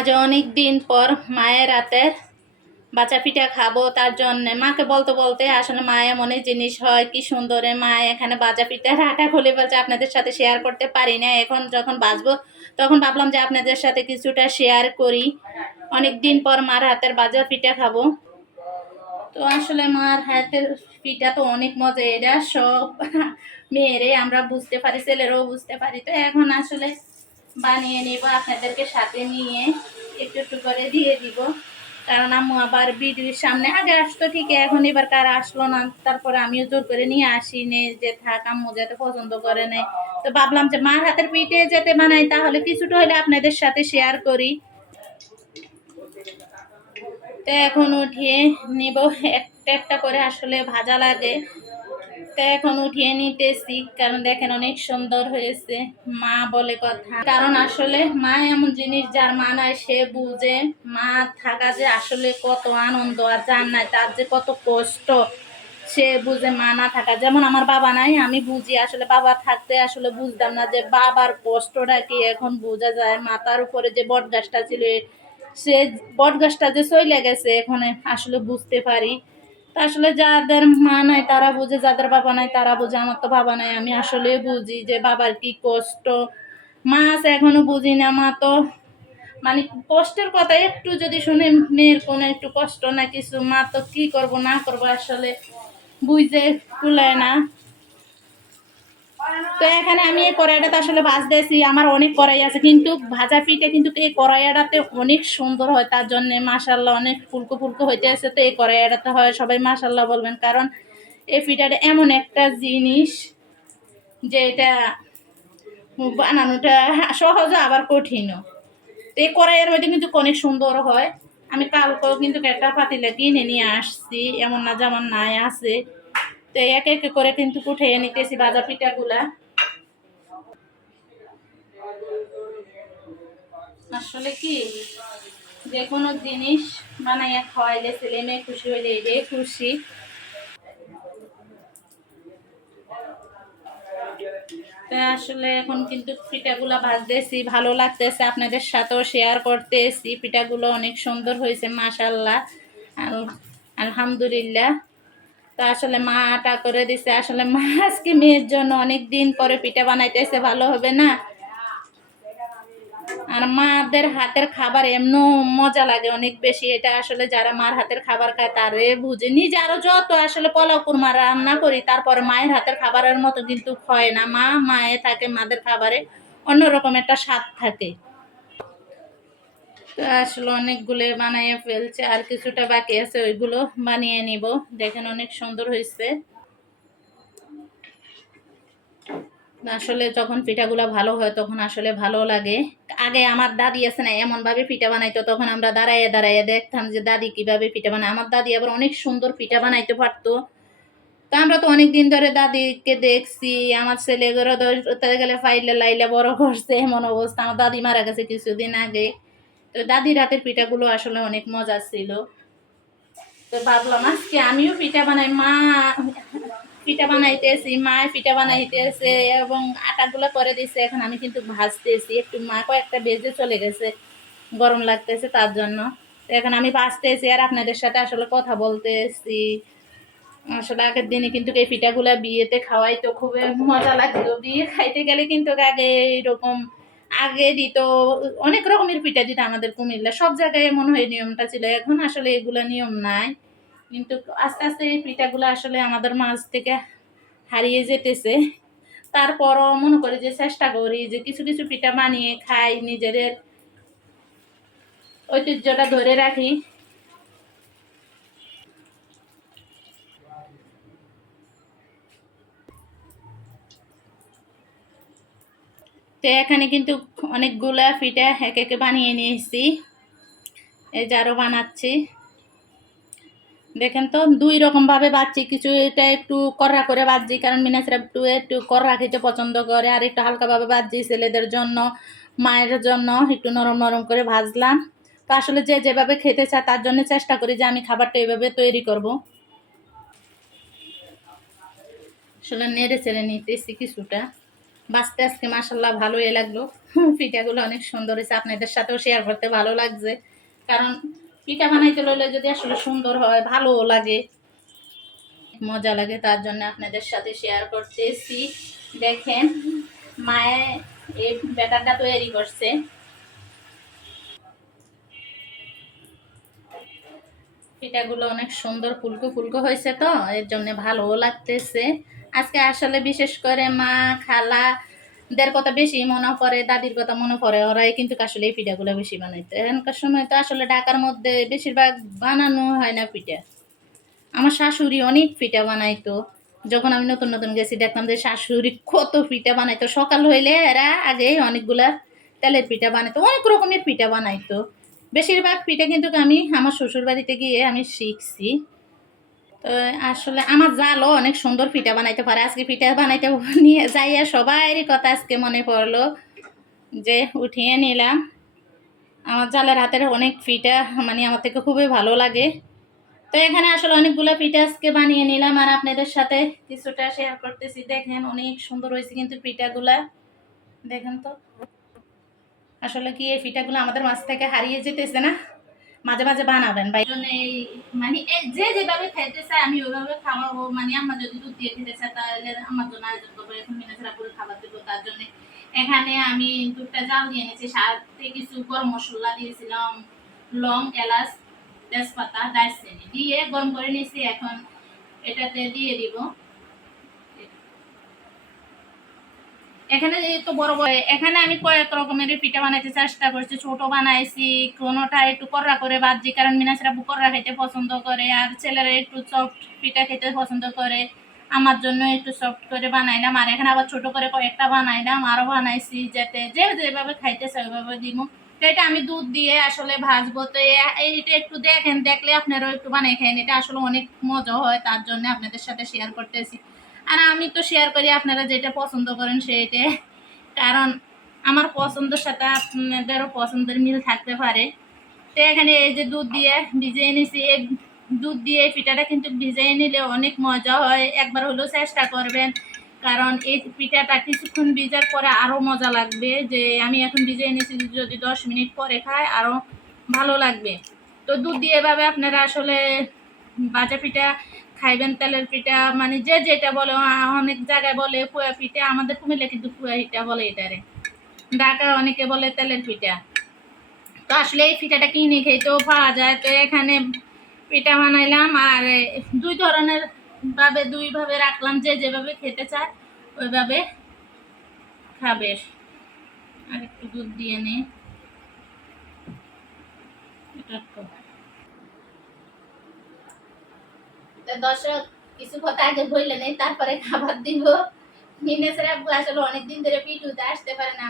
আজ অনেক দিন পর মায়ের রাতের বাচ্চা পিঠা খাব, তার জন্য। মাকে বলতে বলতে আসলে মা এমন জিনিস হয়, কি সুন্দরে মা এখানে বাজা পিঠা আটা খুলে বলছে, আপনাদের সাথে শেয়ার করতে পারি না। এখন যখন বাজবো তখন ভাবলাম যে আপনাদের সাথে কিছুটা শেয়ার করি। অনেক দিন পর মার হাতের বাজার পিঠা খাব। তো আসলে মার হাতের পিঠা তো অনেক মজা এটা সব মেয়েরে আমরা বুঝতে পারি, ছেলেরাও বুঝতে পারি। তো এখন আসলে বানিয়ে নিব, আপনাদেরকে সাথে নিয়ে একটু একটু করে দিয়ে দিব। কারণ আম্মু আবার ভিডিওর সামনে আগে আসতো ঠিক, এখন এবার কার আসলো না, তারপরে আমিও জোর করে নিয়ে আসি নে যে থাক, আম্মু যাতে পছন্দ করে নেয় তো ভাবলাম যে মার হাতের পিঠে যেতে বানাই, তাহলে কিছুটা হলে আপনাদের সাথে শেয়ার করি। তো এখন উঠিয়ে নিব, একটা একটা করে আসলে ভাজা লাগে। তো এখন উঠিয়ে নিতেছি, কারণ দেখেন অনেক সুন্দর হয়েছে, মা বলে কথা। কারণ আসলে মা এমন জিনিস যার মা নাই, সে বুঝে, মা থাকা যে আসলে কত আনন্দ আর যার নাই, তার যে কত কষ্ট, সে বুঝে মা না থাকা। যেমন আমার বাবা নাই, আমি বুঝি আসলে বাবা থাকতে আসলে বুঝতাম না যে বাবার কষ্টটা কি এখন বোঝা যায়। মাথার উপরে যে বট গাছটা ছিল, সে বট গাছটা যে চলে গেছে, এখানে আসলে বুঝতে পারি। তা আসলে যাদের মা নাই, তারা বুঝে, যাদের বাবা নাই, তারা বুঝে। আমার তো বাবা নাই, আমি আসলে বুঝি যে বাবার কি কষ্ট। মা আছে, এখনও বুঝি না। মা তো মানে কষ্টের কথা, একটু যদি শুনে মেয়ের কোনো একটু কষ্ট না কিছু, মা তো কি করব, না করব আসলে বুঝে কুলায় না। তো এখানে আমি এই কড়াইটাতে আসলে ভাজতেছি আমার অনেক কড়াই আছে, কিন্তু ভাজা পিঠে কিন্তু এই কড়াইয়াটাতে অনেক সুন্দর হয়, তার জন্য মাসাল্লাহ অনেক ফুলকো ফুলকো হইতে আছে, তো এই কড়াইয়াটাতে হয় সবাই মাসাল্লাহ বলবেন, কারণ এই পিঠাটা এমন একটা জিনিস যে এটা বানানোটা সহজ আবার কঠিনও। তো এই কড়াইয়ের মধ্যে কিন্তু অনেক সুন্দর হয়, আমি কালকেও কিন্তু একটা পাতিলা কিনে নিয়ে আসছি, এমন না যেমন নাই, আছে। তো একে একে করে কিন্তু উঠিয়ে নিতেছি ভাজা পিঠাগুলা। আসলে কি, যে কোনো জিনিস বানাইয়া খাওয়াইলে ছেলে মেয়ে খুশি হইলে এটাই খুশি। আসলে এখন কিন্তু পিঠাগুলো ভাজতেছি, ভালো লাগতেছে, আপনাদের সাথেও শেয়ার করতেছি। পিঠাগুলো অনেক সুন্দর হয়েছে মাশাল্লাহ আল- আলহামদুলিল্লাহ। তো আসলে মা আটা করে দিছে। আসলে মা আজকে মেয়ের জন্য অনেক দিন পরে পিঠা বানাইতেছে, ভালো হবে না। আর মাদের হাতের খাবার এমনও মজা লাগে অনেক বেশি। এটা আসলে যারা মার হাতের খাবার খায় তারে বুঝে। নিজে আরও যত আসলে পোলাও কুরমা রান্না করি, তারপরে মায়ের হাতের খাবারের মতো কিন্তু হয় না। মা মায়ে থাকে মাদের খাবারে। অন্যরকম একটা স্বাদ থাকে। আসলে অনেকগুলো বানিয়ে ফেলছে, আর কিছুটা বাকি আছে, ওইগুলো বানিয়ে নিব। দেখেন অনেক সুন্দর হয়েছে আসলে যখন পিঠাগুলো ভালো হয়, তখন আসলে ভালো লাগে। আগে আমার দাদি আছে না এমন ভাবে পিঠা বানাইতো, তখন আমরা দাঁড়াইয়ে দাঁড়াইয়ে দেখতাম যে, দাদি, কীভাবে পিঠা বানায়? আমার দাদি আবার অনেক সুন্দর পিঠা বানাইতে পারতো। তো আমরা তো অনেক দিন ধরে দাদিকে দেখছি, আমার ছেলেগুলো ধরতে গেলে ফাইলে লাইলে বড় করছে, এমন অবস্থা। আমার দাদি মারা গেছে কিছুদিন আগে। তো দাদির হাতের পিঠাগুলো আসলে অনেক মজা ছিল। তো ভাবলাম আজকে আমিও পিঠা বানাই, মা পিঠা বানাইতেছি মা পিঠা বানাইতেছে এবং আটাগুলো করে দিছে। এখন আমি কিন্তু ভাজতেছি, একটু মা কয়েকটা বেজে চলে গেছে, গরম লাগতেছে তার জন্য। এখন আমি ভাজতেছি আর আপনাদের সাথে আসলে কথা বলতেছি। আসলে আগের দিনে কিন্তু এই পিঠাগুলা বিয়েতে খাওয়াই তো খুবই মজা লাগতো। বিয়ে খাইতে গেলে কিন্তু আগে এরকম আগে দিত, অনেক রকমের পিঠা দিত আমাদের কুমিল্লা। সব জায়গায় মনে হয় নিয়মটা ছিল। এখন আসলে এগুলো নিয়ম নাই। কিন্তু আস্তে আস্তে এই পিঠাগুলো আসলে আমাদের মাছ থেকে হারিয়ে যেতেছে। তারপরও মনে করি যে চেষ্টা করি যে কিছু কিছু পিঠা বানিয়ে খাই, নিজেদের ঐতিহ্যটা ধরে রাখি। তো এখানে কিন্তু অনেকগুলা পিঠা এক একে বানিয়ে নিয়েছি। এই যে আরও বানাচ্ছি। দেখেন তো, দুই রকম ভাবে বাজছি কিছু এটা একটু কররা করে বাজছি কারণ মিনাসরা একটু একটু কররা খেতে পছন্দ করে, আর একটু হালকাভাবে বাজছি ছেলেদের জন্য, মায়ের জন্য একটু নরম নরম করে ভাজলাম। তো আসলে যে যেভাবে খেতে চায় তার জন্য চেষ্টা করি যে আমি খাবারটা এভাবে তৈরি করব। আসলে নেড়ে চেড়ে নিতেছি কিছুটা। বাঁচতে আজকে মাসাল্লাহ ভালোই লাগল। পিঠাগুলো অনেক সুন্দর হয়েছে। আপনাদের সাথেও শেয়ার করতে ভালো লাগছে। কারণ পিঠা বানাইতে লইলে যদি আসলে সুন্দর হয় ভালো লাগে, মজা লাগে, তার জন্য আপনাদের সাথে শেয়ার করতেছি। দেখেন, মায়ে এই ব্যাটারটা তৈরি করছে। পিঠাগুলো অনেক সুন্দর, ফুলকো ফুলকো হয়েছে তো, এর জন্য ভালোও লাগতেছে। আজকে আসলে বিশেষ করে মা খালা দের কথা বেশি মনে পড়ে, দাদির কথা মনে পড়ে। ওরাই কিন্তু আসলে এই পিঠাগুলো বেশি বানাইতো। এখনকার সময় তো আসলে ঢাকার মধ্যে বেশিরভাগ বানানো হয় না পিঠা। আমার শাশুড়ি অনেক পিঠা বানাইতো। যখন আমি নতুন নতুন গেছি, দেখলাম যে শাশুড়ি কত পিঠা বানাইতো। সকাল হইলে এরা আগে অনেকগুলা তেলের পিঠা বানাইতো, অনেক রকমের পিঠা বানাইতো। বেশিরভাগ পিঠা কিন্তু আমি আমার শ্বশুর বাড়িতে গিয়ে আমি শিখছি। তো আসলে আমার জালও অনেক সুন্দর পিঠা বানাইতে পারে। আজকে পিঠা বানাইতে নিয়ে যাইয়া সবাইরই কথা আজকে মনে পড়ল যে উঠিয়ে নিলাম। আমার জালের হাতের অনেক পিঠা মানে আমার থেকে খুবই ভালো লাগে। তো এখানে আসলে অনেকগুলো পিঠা আজকে বানিয়ে নিলাম আর আপনাদের সাথে কিছুটা শেয়ার করতেছি। দেখেন অনেক সুন্দর হয়েছে কিন্তু পিঠাগুলা। দেখেন তো। আসলে কি এই পিঠাগুলো আমাদের মাছ থেকে হারিয়ে যেতেছে না? মাঝে মাঝে বানাবেন এই মানে যে যেভাবে খাইতে চায় আমি ওইভাবে খাওয়াবো। মানে আমার যদি দুধ দিয়ে খেতে চায় তাহলে আমার জন্য আয়োজন করব। এখন করে খাবার দেবো, তার জন্য। এখানে আমি দুধটা জাল দিয়ে নিয়েছি সাথে কিছু গরম মশলা দিয়েছিলাম, লং, এলাচ, তেজপাতা, দারচিনি। দিয়ে গরম করে নিয়েছি, এখন এটাতে দিয়ে দিব। এখানে তো বড় বড়, এখানে আমি কয়েক রকমের পিঠা বানাইতে চেষ্টা করছি, ছোট বানাইছি, কোনোটা একটু কররা করে বাদছি কারণ মিনাসরা কররা খেতে পছন্দ করে, আর ছেলেরা একটু সফট পিঠা খেতে পছন্দ করে, আমার জন্য একটু সফট করে বানাইলাম, আর এখানে আবার ছোট করে কয়েকটা বানাইলাম আরও বানাইছি, যাতে যে যেভাবে খাইতে চাই ওইভাবে দিব তো এটা আমি দুধ দিয়ে আসলে ভাজবো, তো এইটা একটু দেখেন, দেখলে আপনারাও একটু বানাই খাইন এটা আসলে অনেক মজা হয়, তার জন্য আপনাদের সাথে শেয়ার করতেছি। আর আমি তো শেয়ার করি, আপনারা যেটা পছন্দ করেন সেইটা। কারণ আমার পছন্দের সাথে আপনাদেরও পছন্দের মিল থাকতে পারে। তো এখানে এই যে দুধ দিয়ে ভিজিয়ে নিছি এই দুধ দিয়ে পিঠাটা কিন্তু ভিজিয়ে নিলে অনেক মজা হয়। একবার হলেও চেষ্টা করবেন, কারণ এই পিঠাটা কিছুক্ষণ ভিজার পরে আরও মজা লাগবে। যে আমি এখন ভিজিয়ে নিয়েছি যদি দশ মিনিট পরে খাই আরও ভালো লাগবে। তো দুধ দিয়ে এভাবে আপনারা আসলে বাজা পিঠা খাইবেন তেলের পিঠা মানে যে যেটা বলে অনেক জায়গায় বলে পুয়া পিঠা, আমাদের কুমিল্লা কিন্তু পুয়া পিঠা বলে এটারে। ঢাকা অনেকে বলে তেলের পিঠা। তো আসলে এই পিঠাটা কিনে খেতেও পাওয়া যায়। তো এখানে পিঠা বানাইলাম আর দুই ধরনের ভাবে দুইভাবে রাখলাম। যে যেভাবে খেতে চায়, ওইভাবে খাবে। আর একটু দুধ দিয়ে নে। এটা তো তো কিছু কথা আগে বললে নেই, তারপরে খাবার দিব। মিনেসের আসলে অনেকদিন ধরে পিটুতে আসতে পারে না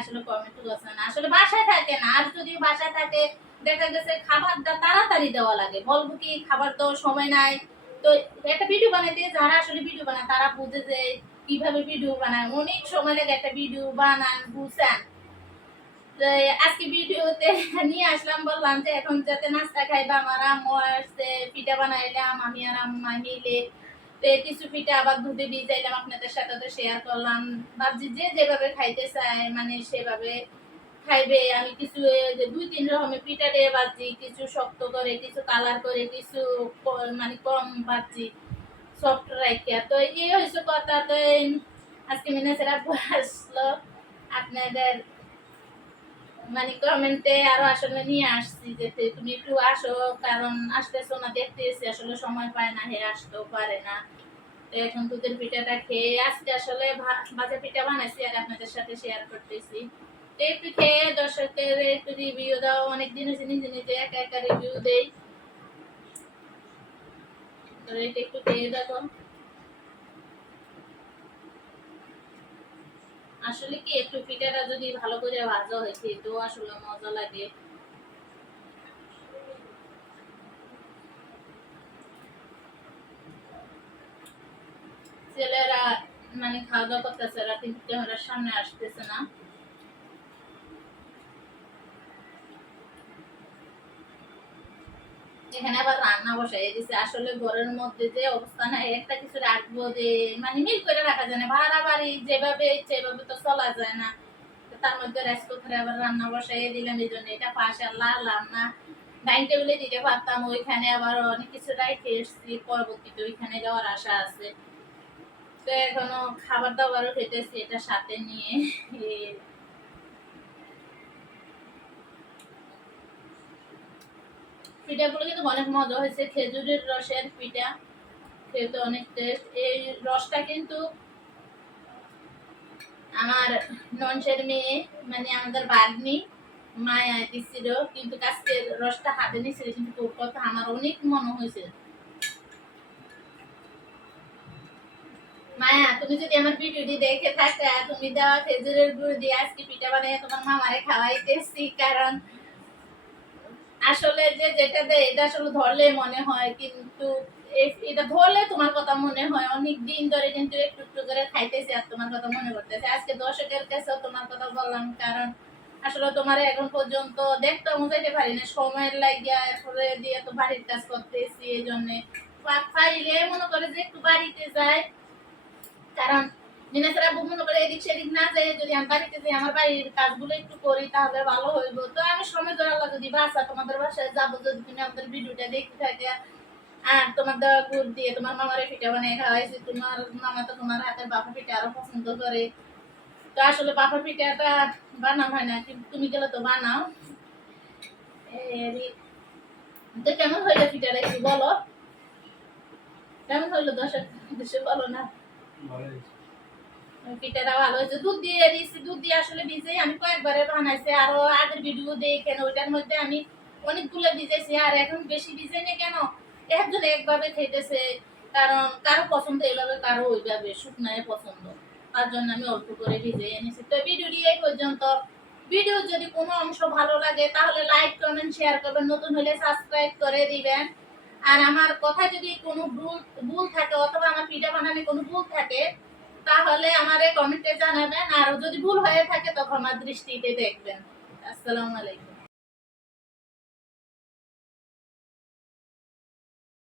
আসলে আসলে বাসায় থাকে না, আর যদি বাসায় থাকে, দেখা গেছে খাবারটা তাড়াতাড়ি দেওয়া লাগে। বলব কি খাবার তো সময় নাই। তো একটা ভিডিও বানাইতে, যারা আসলে ভিডিও বানায়, তারা বুঝে যে কীভাবে ভিডিও বানায়। অনেক সময় লাগে একটা ভিডিও বানান বুঝান আজকে ভিডিওতে নিয়ে আসলাম, বললাম যে এখন যাতে নাস্তা খাইবা, আমার আম্মু আসছে, পিঠা বানাইলাম, আমি আর আম্মা মিলে। তো কিছু পিঠা আবার দুধে ভিজাইলাম, আপনাদের সাথে তো শেয়ার করলাম। ভাবছি যে যেভাবে খাইতে চায় মানে সেভাবে খাইবে। আমি কিছু দুই, তিন রকমের পিঠা দিয়ে ভাজি কিছু শক্ত করে, কিছু কালার করে, কিছু মানে কম ভাজি সফট রাখিয়া তো এই হয়েছে কথা, তো আজকে মিনাসেরা আসলো। আপনাদের মানে কমেন্টে আরও আসলে নিয়ে আসছি যে তুমি একটু আসো, কারণ আসতেছো না দেখতে এসে আসলে সময় পায় না, হে আসতেও পারে না। এখন দুধের পিঠাটা খেয়ে আজকে আসলে ভাজা পিঠা বানাইছি আর আপনাদের সাথে শেয়ার করতেছি। একটু খেয়ে দর্শকের একটু রিভিউ দাও, অনেক অনেকদিন হয়েছে নিজে নিজে একা একা রিভিউ দেই। তো এটা একটু খেয়ে দেখো। আসলে কি, একটু পিঠাটা যদি ভালো করে ভাজা হয়েছে তো আসলে মজা লাগে। ছেলেরা মানে খাওয়া দাওয়া করতেছে ক্যামেরার সামনে আসতেছে না। এখানে আবার রান্না বসাই দিছে আসলে ঘরের মধ্যে যে অবস্থা নাই, একটা কিছু রাখব যে মানে মিল করে রাখা যায় না। ভাড়া বাড়ি যেভাবে ইচ্ছে এভাবে তো চলা যায় না। তার মধ্যে রাইস কুকারে আবার রান্না বসাই দিলাম, এই জন্য এটা পাশে লাগালাম না। ডাইনিং টেবিলে দিতে পারতাম, ওইখানে আবার অনেক কিছু রাইখে এসছি, পরবর্তীতে ওইখানে যাওয়ার আশা আছে। তো এখনও খাবার দাবারও খেতেছি, এটা সাথে নিয়ে। পিঠাগুলো কিন্তু অনেক মজা হয়েছে। খেজুরের রসের পিঠা, খেতে অনেক টেস্ট এই রসটা কিন্তু আমার ননসের মেয়ে মানে আমাদের বাগনি, মায়া দিচ্ছিল কিন্তু কাছের রসটা হাতে নিছিল কিন্তু তোর কথা আমার অনেক মনে হয়েছে। মায়া, তুমি যদি আমার ভিডিওটি দেখে থাকতে, তুমি দেওয়া খেজুরের গুড় দিয়ে আজকে পিঠা বানিয়ে তোমার মামারে খাওয়াইতেছি। কারণ আসলে যে যেটা দেয়, এটা আসলে ধরলে মনে হয়, কিন্তু এটা ধরলে তোমার কথা মনে হয়। অনেক দিন ধরে কিন্তু একটু একটু করে খাইতেছি আর তোমার কথা মনে করতেছে আজকে দর্শকের কাছে তোমার কথা বললাম, কারণ আসলে তোমার এখন পর্যন্ত দেখতে বুঝাইতে পারি না। সময়ের লাগিয়া এরপরে দিয়ে তো বাড়ির কাজ করতেছি এই জন্য পাইলে মনে করে যে একটু বাড়িতে যায় কারণ মনে করে, এদিক সেদিক না যদি আমি বাড়িতে যাই, আমার বাড়ির কাজগুলো একটু করি তাহলে ভালো হইব। তো আমি সময় ধরে আল্লাহ যদি বাসা তোমাদের বাসায় যাব যদি তুমি আমাদের ভিডিওটা দেখতে থাকে। আর তোমার দেওয়া গুড় দিয়ে তোমার মামারে পিঠা বানিয়ে তোমার মামা তো তোমার হাতের পিঠা আরও পছন্দ করে। তো আসলে বাপা পিঠাটা বানানো হয় না, কিন্তু তুমি গেলে তো বানাও। তো কেমন হইল পিঠাটা একটু বলো? কেমন হইল দশ দেশে বলো না? পিঠাটা ভালো হয়েছে দুধ দিয়ে দিয়েছি, দুধ দিয়ে আসলে ভিজে আমি কয়েকবারে বানাইছি। আরও আগের ভিডিও দেখেন ওইটার মধ্যে আমি অনেকগুলো ভিজেছি। আর এখন বেশি ভিজে নি কেন? একজন একভাবে খেতেছে কারণ কারও পছন্দ এইভাবে, কারও ওইভাবে শুকনায় পছন্দ। তার জন্য আমি অল্প করে ভিজে এনেছি। তো ভিডিওটি এই পর্যন্ত। ভিডিও যদি কোনো অংশ ভালো লাগে, তাহলে লাইক কমেন্ট শেয়ার করবেন। নতুন হলে সাবস্ক্রাইব করে দিবেন। আর আমার কথা যদি কোনো ভুল ভুল থাকে, অথবা আমার পিঠা বানানে কোনো ভুল থাকে তাহলে আমারে কমেন্টে জানাবেন, আর যদি ভুল হয়ে থাকে তখন আমার দৃষ্টিতে দেখবেন। আসসালামু আলাইকুম।